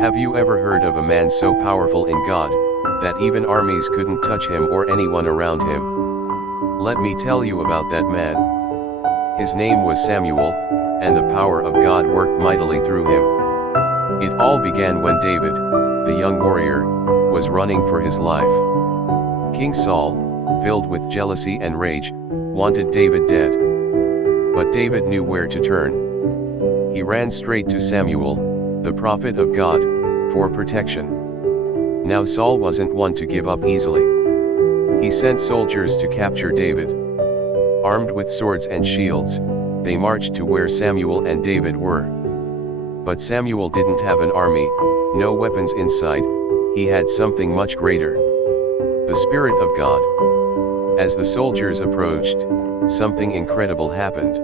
Have you ever heard of a man so powerful in God, that even armies couldn't touch him or anyone around him? Let me tell you about that man. His name was Samuel, and the power of God worked mightily through him. It all began when David, the young warrior, was running for his life. King Saul, filled with jealousy and rage, wanted David dead. But David knew where to turn. He ran straight to Samuel, the prophet of God, for protection. Now Saul wasn't one to give up easily. He sent soldiers to capture David. Armed with swords and shields, they marched to where Samuel and David were. But Samuel didn't have an army, no weapons inside, he had something much greater. The Spirit of God. As the soldiers approached, something incredible happened.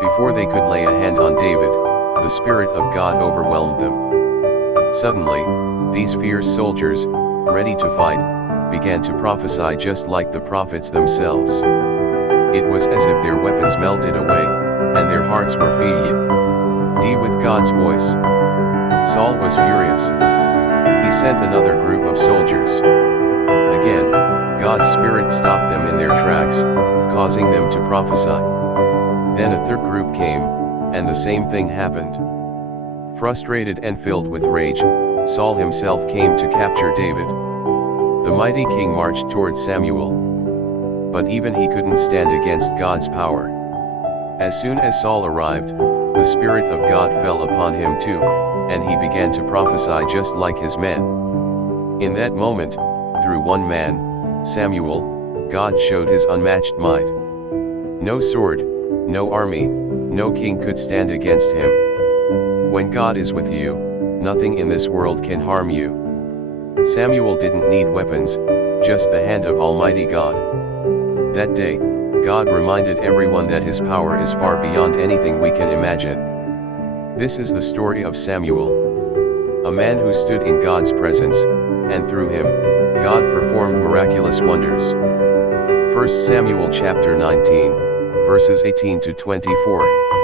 Before they could lay a hand on David, the Spirit of God overwhelmed them. Suddenly, these fierce soldiers, ready to fight, began to prophesy just like the prophets themselves. It was as if their weapons melted away, and their hearts were filled with God's voice. Saul was furious. He sent another group of soldiers. Again, God's Spirit stopped them in their tracks, causing them to prophesy. Then a third group came, and the same thing happened. Frustrated and filled with rage, Saul himself came to capture David. The mighty king marched towards Samuel. But even he couldn't stand against God's power. As soon as Saul arrived, the Spirit of God fell upon him too, and he began to prophesy just like his men. In that moment, through one man, Samuel, God showed his unmatched might. No sword, no army, no king could stand against him. When God is with you, nothing in this world can harm you. Samuel didn't need weapons, just the hand of Almighty God. That day, God reminded everyone that his power is far beyond anything we can imagine. This is the story of Samuel, a man who stood in God's presence, and through him, God performed miraculous wonders. 1 Samuel chapter 19, verses 18 to 24.